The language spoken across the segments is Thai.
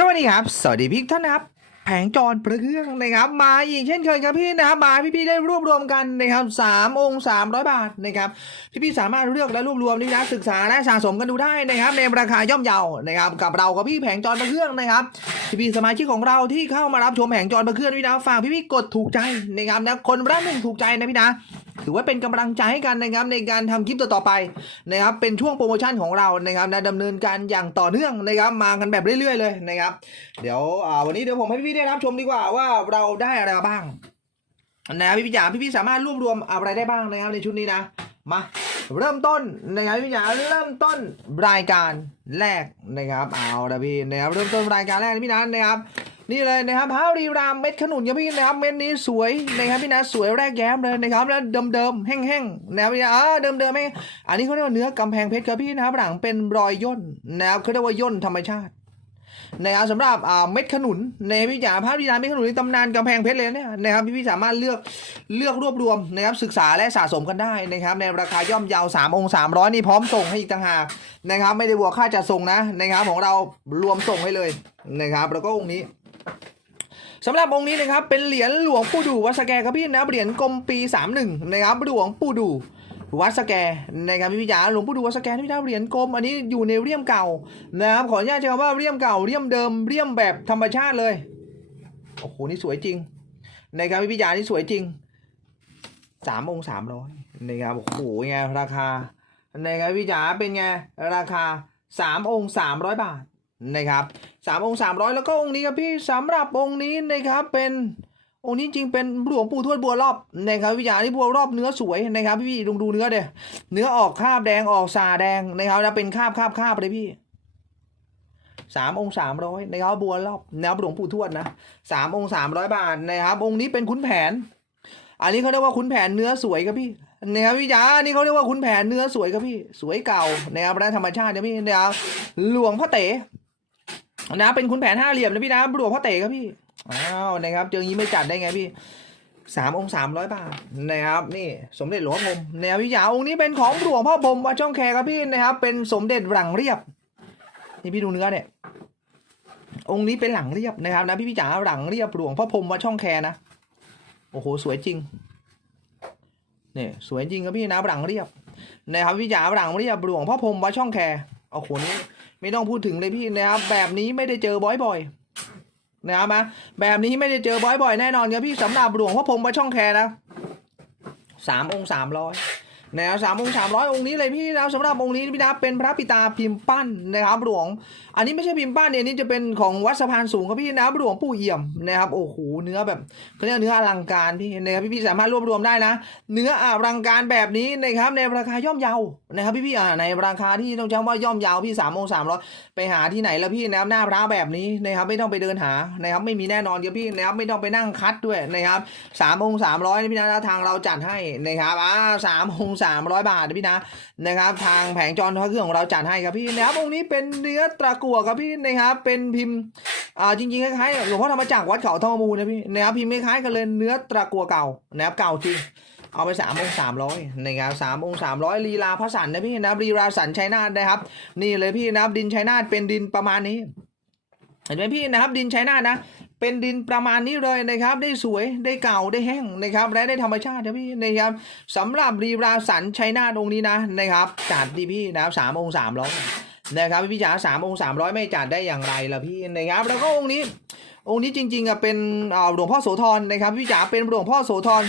สวัสดีครับ สวัสดีพี่ท่านนะครับ แผงจรประเครื่องนะครับ มาอีกเช่นเคยครับพี่นะครับ มาพี่ๆได้รวบรวมกันนะครับสามองค์สามร้อยบาทนะครับพี่ๆสามารถเลือกและรวบรวมนี่นะศึกษาและสะสมกันดูได้นะครับ ในราคาย่อมเยานะครับ กับเรากับพี่แผงจรประเครื่องนะครับพี่ๆสมาชิกของเราที่เข้ามารับชมแผงจรประเครื่องนี่นะฝากพี่ๆกดถูกใจนะครับนะคนละหนึ่งถูกใจนะพี่นะ ถือว่าเป็นกำลังใจให้กันนะครับในการทำคลิปต่อๆไปนะครับเป็นช่วงโปรโมชั่นของเรานะครับนะดำเนินการอย่างต่อเนื่องนะครับมากันแบบเรื่อยๆเลยนะครับ เดี๋ยววันนี้เดี๋ยวผมให้พี่ๆได้รับชมดีกว่าว่าเราได้อะไรมาบ้างนะพี่พี่จ๋าพี่พี่ๆสามารถรวบรวมอะไรได้บ้างนะครับในชุดนี้นะมาเริ่มต้นนะครับพี่จ๋าเริ่มต้นรายการแรกนะครับเอาละพี่นะครับเริ่มต้นรายการแรกพี่นันนะครับ นี่เลยนะครับฮารีรามเม็ดขนุนครับพี่นะครับเม็ดนี้สวยนะครับพี่นะสวยแรกแย้มเลยนะครับแล้วเดิมๆแห้งๆนะครับพี่นะอ่าเดิมๆแห้งอันนี้เขาเรียกว่าเนื้อกำแพงเพชรครับพี่นะครับหลังเป็นรอยย่นนะครับเขาเรียกว่าย่นธรรมชาตินะครับสำหรับอ่าเม็ดขนุนในพี่จ๋าภาพดีรามเม็ดขนุนในตำนานกำแพงเพชรเลยเนี่ยนะครับพี่ๆสามารถเลือกเลือกรวบรวมนะครับศึกษาและสะสมกันได้นะครับในราคาย่อมเยา3องค์300 นี่พร้อมส่งให้อีกต่างหากนะครับไม่ได้บวกค่าจัดส่งนะนะครับของเรารวมส่งให้เลยนะครับแล้วก็องค์นี้ สำหรับองค์นี้นะครับเป็นเหรียญหลวงปู่ดูวัดสแกครับพี่นะเหรียญกรมปี 31นะครับหลวงปู่ดูวัดสแกนะครับพี่พิจาหลวงปู่ดูวัดสแกนี่นะเหรียญกรมอันนี้อยู่ในเรียมเก่านะครับขออนุญาตใช้คำว่าเรียมเก่าเรียมเดิมเรียมแบบธรรมชาติเลยโอ้โหนี่สวยจริงนะครับพี่พิจานี่สวยจริงสามองค์สามร้อยนะครับโอ้โหไงราคานะครับพี่จ๋าเป็นไงราคาสามองค์สามร้อยบาท นะครับสามองค์สามร้อยแล้วก็องค์นี้ครับพี่สำหรับองค์นี้นะครับเป็นองค์นี้จริงเป็นหลวงปู่ทวดบัวรอบนะครับพี่จ๋านี่บัวรอบเนื้อสวยนะครับพี่ลองดูเนื้อเดียเนื้อออกคาบแดงออกสาแดงนะครับแล้วเป็นคาบคาบคาบเลยพี่สามองค์สามร้อยนะครับบัวรอบแนวหลวงปู่ทวดนะสามองค์สามร้อยบาทนะครับองค์นี้เป็นขุนแผน อันนี้เขาเรียกว่าขุนแผนเนื้อสวยครับพี่นะครับพี่จ๋าอันนี้เขาเรียกว่าขุนแผนเนื้อสวยครับพี่ สวยเก่านะครับและธรรมชาตินะพี่นะครับหลวงพ่อเต๋ นะเป็นคุณแผนห้าเหลี่ยมนะพี่นะหลวงพ่อเต๋ครับพี่อ้าวนะครับเจออย่างนี้ไม่จัดได้ไงพี่สามองค์สามร้อยบาทนะครับนี่สมเด็จหลวงพ่อพรมแนววิยาองค์นี้เป็นของหลวงพ่อพรมวัดช่องแคครับพี่นะครับ เป็นสมเด็จหลังเรียบนี่พี่ดูเนื้อเนี่ย องค์นี้เป็นหลังเรียบนะครับนะพี่พี่จ๋าหลังเรียบหลวงพ่อพรมวัดช่องแคนะโอ้โหสวยจริงเนี่ยสวยจริงครับพี่นะหลังเรียบนะครับพี่จ๋าหลังเรียบหลวงพ่อพรมวัดช่องแคโอ้โหนี้ ไม่ต้องพูดถึงเลยพี่นะครับ แบบนี้ไม่ได้เจอบ่อยๆนะครับนะแบบนี้ไม่ได้เจอบ่อยๆแน่นอนครับพี่สำหรับหลวงพ่อพรมวัดช่องแคนะสามองค์สามร้อย นะครับสามองสามร้อยองค์นี้เลยพี่นะครับสำหรับองค์นี้พี่นะเป็นพระปิตาพิมพ์ปั้นนะครับหลวง อันนี้ไม่ใช่พิมพ์ปั้นเนี่ยนี่จะเป็นของวัดสะพานสูงครับพี่นะครับหลวงปู่เอี่ยมนะครับโอ้โหเนื้อแบบเขาเรียกเนื้ออลังการพี่นะครับพี่พี่ๆสามารถรวบรวมได้นะ เนื้ออลังการแบบนี้นะครับในราคาย่อมเยานะครับพี่พี่ๆอ่าในราคาที่ต้องใช้ว่าย่อมเยาพี่สามองสามร้อยไปหาที่ไหนแล้วพี่นะครับหน้าพระแบบนี้นะครับไม่ต้องไปเดินหานะครับไม่มีแน่นอนครับพี่นะครับไม่ต้องไปนั่งคัดด้วยนะครับสามองสามร้อยพี่นะทางเราจัดให้นะครับอ่าสามองสามร้อยบาทนะพี่นะนะครับ ทางแผงจรทอเครื่องของเราจัดให้ครับพี่นะครับองค์นี้เป็นเนื้อตะกั่วครับพี่นะครับเป็นพิมพ์อ่าจริงๆคล้ายๆหลวงพ่อธรรมจักรวัดเขาทองมูลนะพี่นะครับพิมพ์คล้ายๆกันเลยเนื้อตะกั่วเก่านะครับเก่าจริงเอาไปสามองสามร้อยนะครับสามองสามร้อยลีลาพระสันนะพี่นะลีลาสันชัยนาทนะครับ นี่เลยพี่นะครับดินชัยนาทเป็นดินประมาณนี้เห็นไหมพี่นะครับดินชัยนาทนะ เป็นดินประมาณนี้เลยนะครับ ได้สวยได้เก่าได้แห้งนะครับ และได้ธรรมชาตินะพี่นะครับสำหรับลีลาสันชัยนาทองนี้นะนะครับจัดดีพี่นะครับสามองสามร้อยนะครับพี่จ๋าสามองสามร้อยไม่จัดได้อย่างไรล่ะพี่นะครับ แล้วก็องค์นี้ องค์นี้จริงๆอะเป็นอ่าหลวงพ่อโสธรนะครับพี่จ๋าเป็นหลวงพ่อโสธร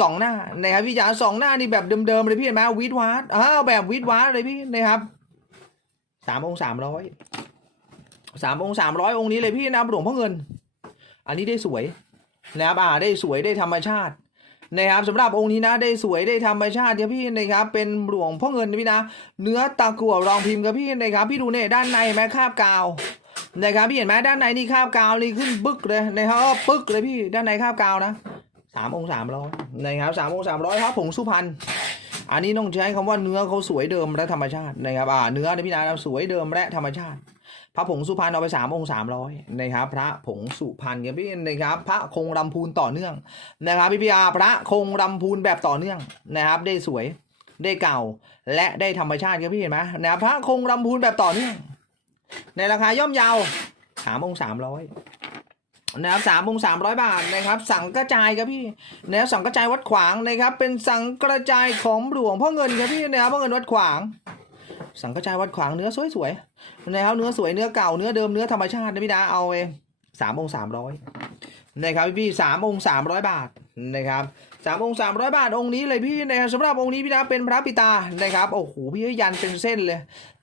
สองหน้านะครับพี่จ๋าสองหน้านี่แบบเดิมๆเลยพี่เห็นไหมวิดวาร์ดอ้าวแบบวิดวาร์ดเลยพี่นะครับสามองค์สามร้อยสามองค์สามร้อยองค์นี้เลยพี่นะหลวงพ่อเงิน อันนี้ได้สวยนะครับอ่าได้สวยได้ธรรมชาตินะครับสำหรับองค์นี้นะได้สวยได้ธรรมชาติครับพี่นะครับเป็นหลวงพ่อเงินนะพี่นะ เนื้อตะกั่วรองพิมพ์ครับพี่นะครับพี่ดูเนี่ยด้านในแม้คาบกาวนะครับพี่เห็นไหมด้านในนี่คาบกาวนี่ขึ้นบึกเลยนะครับปึ๊กเลยพี่ด้านในคาบกาวนะสามองสามร้อยนะครับสามองสามร้อยครับผงสุพรรณอันนี้ต้องใช้คำว่าเนื้อเขาสวยเดิมและธรรมชาตินะครับอ่าเนื้อนะพี่นะสวยเดิมและธรรมชาติ พระผงสุพรรณเอาไปสามองสามร้อยนะครับ พระผงสุพรรณครับพี่นะครับ พระคงลำพูนต่อเนื่องนะครับพี่พีอาพระคงลำพูนแบบต่อเนื่องนะครับ ได้สวยได้เก่า และได้ธรรมชาติครับพี่เห็นไหมนะครับพระคงลำพูนแบบต่อเนื่อง ในราคาย่อมเยาวสามองค์สามร้อยนะครับสามองสามร้อยบาทนะครับ สังกระจายครับพี่นะครับสังกระจายวัดขวางนะครับ เป็นสังกระจายของหลวงพ่อเงินครับพี่นะครับพ่อเงินวัดขวาง สังกระจายวัดขวางเนื้อสวยๆนะครับเนื้อสวยเนื้อเก่าเนื้อเดิมเนื้อธรรมชาตินะพี่ดาเอาไปสามองสามร้อยนะครับพี่สามองสามร้อยบาทนะครับสามองสามร้อยบาทองค์นี้เลยพี่นะครับสำหรับองค์นี้พี่ดาเป็นพระปิตานะครับโอ้โหพี่ยันเป็นเส้นเลย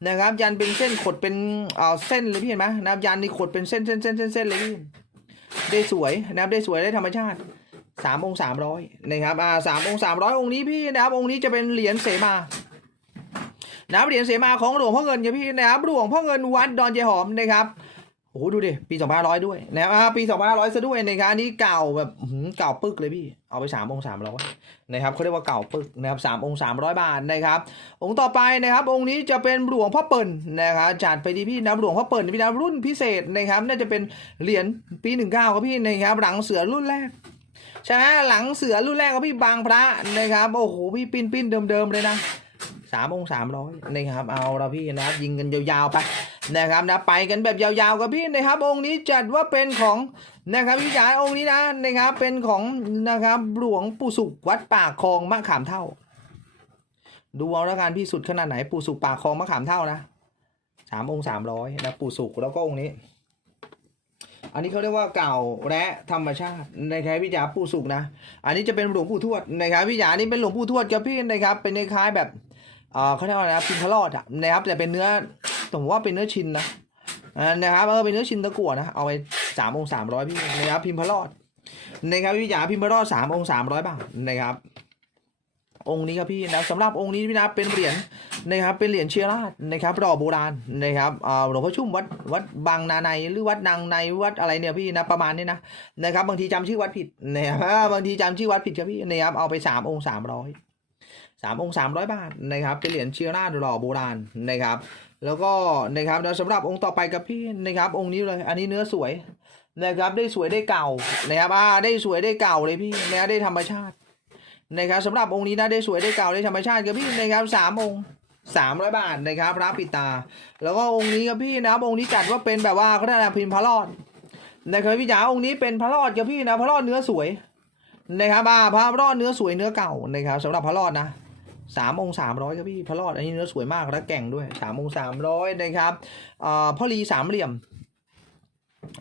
นะครับ ยันเป็นเส้นขดเป็นเอ่อเส้นเลยพี่เห็นไหมนะครับยันนี่ขดเป็นเส้นเส้นเส้นเส้นเส้นเลยพี่ได้สวยนะครับได้สวยได้ธรรมชาติสามองสามร้อยนะครับอ่าสามองสามร้อยองค์นี้พี่นะครับองค์นี้จะเป็นเหรียญเสมา นะครับเหรียญเสมาของหลวงพ่อเงินครับพี่นะครับหลวงพ่อเงินวัดดอนเจหอมนะครับโอ้โหดูดิปีสองพันร้อยด้วยนะครับปีสองพันร้อยซะด้วยนะครับอันนี้เก่าแบบเก่าปึกเลยพี่เอาไปสามองค์สามร้อยนะครับเขาเรียกว่าเก่าปึกนะครับสามองค์สามร้อยบาทนะครับ องค์ต่อไปนะครับ องค์นี้จะเป็นหลวงพ่อเปิ่นนะครับจัดไปที่พี่นะหลวงพ่อเปิ่นพี่นะรุ่นพิเศษนะครับ น่าจะเป็นเหรียญปีหนึ่งเก้าครับพี่นะครับหลังเสือรุ่นแรกใช่ไหมหลังเสือรุ่นแรกครับพี่บางพระนะครับโอ้โหพี่ปิ้นปิ้นเดิมๆเลยนะ สามองสามร้อยนะครับเอาละพี่นะครับยิงกันยาวๆไปนะครับนะไปกันแบบยาวๆกับพี่นะครับ องค์นี้จัดว่าเป็นของนะครับพี่จ๋าองค์นี้นะนะครับเป็นของนะครับหลวงปู่สุขวัดปากคลองมะขามเท่า ดูเอาแล้วกันพี่สุดขนาดไหนปู่สุกปากคลองมะขามเท่านะสามองสามร้อยนะปู่สุกแล้วก็องค์นี้ อันนี้เขาเรียกว่าเก่าและธรรมชาตินะครับพี่จ๋าปู่สุกนะ อันนี้จะเป็นหลวงปู่ทวดนะครับพี่จ๋านี่เป็นหลวงปู่ทวดกับพี่นะครับเป็นคล้ายแบบ เอ่อเขาเรียกว่าอะไรนะพิมพ์พลอดอะนะครับแต่เป็นเนื้อผมว่าเป็นเนื้อชินนะนะครับเออเป็นเนื้อชินตะกั่วนะเอาไปสามองค์สามร้อยพี่นะครับพิมพ์พลอดนะครับพี่จ๋าพิมพ์พลอดสามองค์สามร้อยบาทนะครับ องค์นี้ครับพี่นะสำหรับองค์นี้พี่นะเป็นเหรียญนะครับ เป็นเหรียญเชียราชนะครับรอโบราณนะครับอ่าหลวงพ่อชุ่มวัดวัดบางนาในหรือวัดนางในวัดอะไรเนี่ยพี่นะประมาณนี้นะนะครับบางทีจำชื่อวัดผิดนะครับบางทีจำชื่อวัดผิดครับพี่นะครับเอาไปสามองค์สามร้อย สามองค์สามร้อยบาทนะครับเป็นเหรียญเชียราชรอโบราณนะครับแล้วก็นะครับแล้วสำหรับองค์ต่อไปกับพี่นะครับองค์นี้เลยอันนี้เนื้อสวยนะครับได้สวยได้เก่านะครับอ่าได้สวยได้เก่าเลยพี่นะได้ธรรมชาตินะครับสำหรับองค์นี้นะได้สวยได้เก่าได้ธรรมชาติครับพี่นะครับสามองค์สามร้อยบาทนะครับพระปิดตา แล้วก็องค์นี้ครับพี่นะครับองค์นี้จัดว่าเป็นแบบว่าเขาเรียกอะไรพิมพ์พระรอดนะครับพี่จ๋าองค์นี้เป็นพระรอดครับพี่นะพระรอดเนื้อสวยนะครับอ่าพระรอดเนื้อสวยเนื้อเก่านะครับสำหรับพระรอดนะ สามองสามร้อยครับพี่พระรอดอันนี้เนื้อสวยมากและแก่งด้วยสามองสามร้อยนะครับอพ่อลีสามเหลี่ยม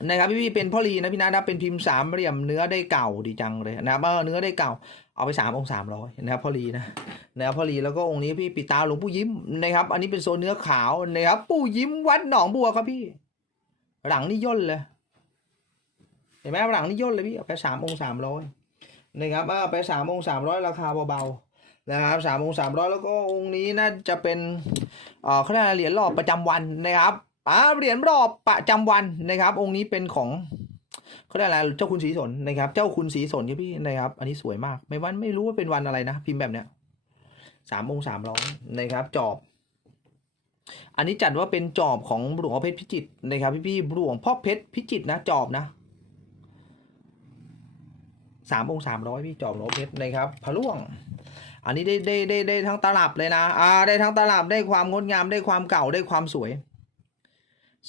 นะครับพี่พี่เป็นพ่อลีนะพี่นะนะเป็นพิมพ์สามเหลี่ยมเนื้อได้เก่าดีจังเลยนะครับเนื้อได้เก่าเอาไปสามองสามร้อยนะครับพ่อลีนะนะครับพ่อลีแล้วก็องค์นี้พี่ปิดตาหลวงปู่ยิ้มนะครับอันนี้เป็นโซนเนื้อขาวนะครับปู่ยิ้มวัดหนองบัวครับพี่ หลังนี่ย่นเลยเห็นไหมหลังนี่ย่นเลยพี่เอาไปสามองสามร้อยนะครับเอาไปสามองสามร้อยราคาเบาๆ นะครับสามองสามร้อยแล้วก็องค์นี้น่าจะเป็นเอ่อเขาเรียกอะไรเหรียญรอบประจำวันนะครับอ่าเหรียญรอบประจำวันนะครับ องค์นี้เป็นของเขาเรียกอะไรเจ้าคุณศรีสนนะครับ เจ้าคุณศรีสนครับพี่นะครับ อันนี้สวยมาก ไม่วันไม่รู้ว่าเป็นวันอะไรนะ พิมพ์แบบเนี้ยสามองสามร้อยนะครับจอบ อันนี้จัดว่าเป็นจอบของหลวงพ่อเพชรพิจิตนะครับ พี่พี่หลวงพ่อเพชรพิจิตนะจอบนะสามองสามร้อยพี่จอบหลวงเพชรนะครับพระล่วง อันนี้ได้ได้ได้ได้ทั้งตลับเลยนะอ่าได้ทั้งตลับได้ความงดงามได้ความเก่าได้ความสวย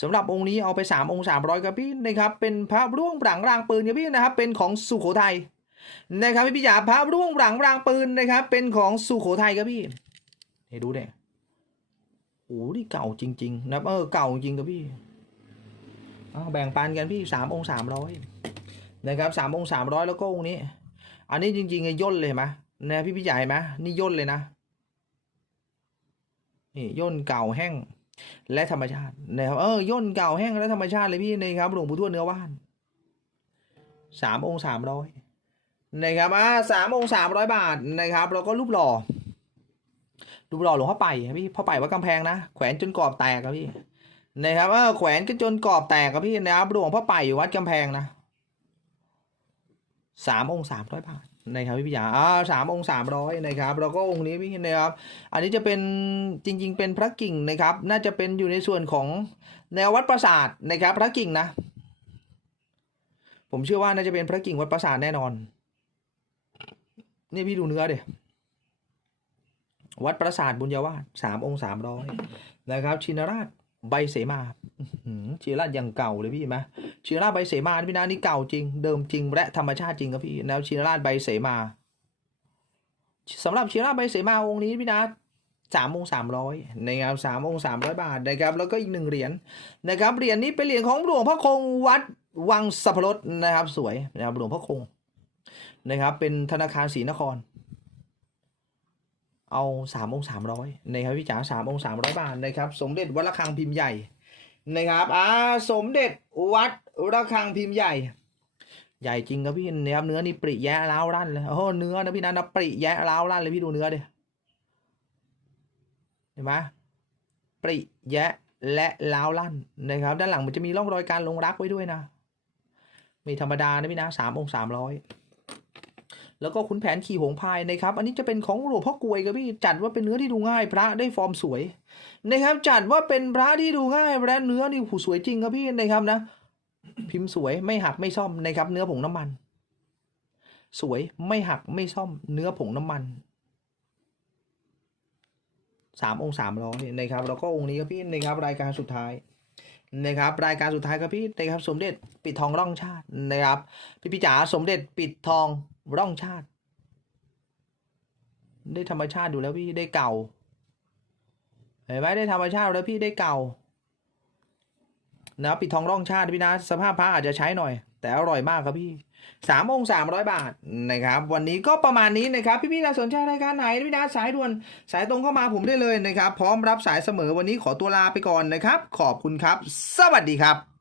สำหรับองค์นี้เอาไปสามองค์สามร้อยครับพี่นะครับเป็นพระร่วงหลังรางปืนครับพี่นะครับเป็นของสุโขทัยนะครับพี่พี่จ๋าพระร่วงหลังรางปืนนะครับเป็นของสุโขทัยครับพี่ให้ดูเนี่ยโอ้โหนี่เก่าจริง ๆ นะเออเก่าจริงครับพี่เอาแบ่งปันกันพี่สามองค์สามร้อยนะครับสามองค์สามร้อยแล้วก็องค์นี้ อันนี้จริงๆไงย่นเลยเห็นไหม นะพี่พี่ใหญ่ไหมนี่ย่นเลยนะนี่ย่นเก่าแห้ง และธรรมชาตินะครับเออย่นเก่าแห้งและธรรมชาติเลยพี่นะครับหลวงปู่ทวดเนื้อว่านสามองค์สามร้อยนะครับอ่าสามองค์สามร้อยบาทนะครับแล้วก็รูปหล่อรูปหล่อหลวงพ่อไปพี่พ่อไปวัดกำแพงนะแขวนจนกรอบแตกครับพี่นะครับเออแขวนจนกรอบแตกครับพี่นะครับหลวงพ่อไปอยู่วัดกำแพงนะสามองค์สามร้อยบาท นะครับพี่พิยาอ่าสามองค์สามร้อยนะครับแล้วก็องค์นี้พี่นะครับ อันนี้จะเป็นจริง ๆ เป็นพระกิ่งนะครับ น่าจะเป็นอยู่ในส่วนของแนววัดปราสาทนะครับ พระกิ่งนะ ผมเชื่อว่าน่าจะเป็นพระกิ่งวัดปราสาทแน่นอนนี่พี่ดูเนื้อเดี๋ยวัดปราสาทบุญญาวาสสามองค์สามร้อยนะครับ ชินราช ใบเสมาเชียร่าอยังเก่าเลยพี่เห็นไหมเชียร่าใบเสมาพี่นะนี่เก่าจริง เดิมจริงและธรรมชาติจริงครับพี่แล้วเชียร่าใบเสมาสำหรับเชียร่าใบเสมาองค์นี้พี่นะสามองสามร้อยนะครับสามองสามร้อยบาทนะครับ แล้วก็อีกหนึ่งเหรียญนะครับเหรียญนี้เป็นเหรียญของหลวงพ่อคงวัดวังสัพพรสนะครับ สวยนะครับหลวงพ่อคงนะครับ เป็นธนาคารศรีนคร เอาสามองสามร้อยนะครับพี่จ๋าสามองสามร้อยบาทนะครับ สมเด็จวัดระฆังพิมพ์ใหญ่นะครับอ่าสมเด็จวัดระฆังพิมพ์ใหญ่ ใหญ่จริงครับพี่นะครับเนื้อนี่ปริแยะร้าวรั่นเลยโอ้เนื้อนะพี่นะนะปริแยะร้าวรั่นเลยพี่ดูเนื้อดิเห็นไหมปริแยะและร้าวรั่นนะครับ ด้านหลังมันจะมีร่องรอยการลงรักไว้ด้วยนะม่ธรรมดานะพี่นะสามองสามร้อย แล้วก็ขุนแผนขี่หงพายนะครับ อันนี้จะเป็นของหลวงพ่อกวยครับพี่จัดว่าเป็นเนื้อที่ดูง่าย พระได้ฟอร์มสวยนะครับจัดว่าเป็นพระที่ดูง่ายและเนื้อนี่หูสวยจริงครับพี่นะครับนะ พิมพ์สวยไม่หักไม่ซ่อมนะครับ เนื้อผงน้ำมัน สวยไม่หักไม่ซ่อม เนื้อผงน้ำมันสามองค์สามร้อยนะครับแล้วก็องค์นี้ครับพี่นะครับรายการสุดท้ายนะครับรายการสุดท้ายครับพี่นะครับสมเด็จปิดทองร่องชาตินะครับพี่พี่จ๋าสมเด็จปิดทอง ร่องชาติ ได้ธรรมชาติอยู่แล้วพี่ได้เก่า เห็นไหมได้ธรรมชาติแล้วพี่ได้เก่า นะปิดทองร่องชาติพี่นะ สภาพพระอาจจะใช้หน่อย แต่อร่อยมากครับพี่สามองสามร้อยบาทนะครับ วันนี้ก็ประมาณนี้นะครับ พี่พี่ๆถ้าสนใจรายการไหนพี่นะสายด่วนสายตรงเข้ามาผมได้เลยนะครับ พร้อมรับสายเสมอวันนี้ขอตัวลาไปก่อนนะครับ ขอบคุณครับ สวัสดีครับ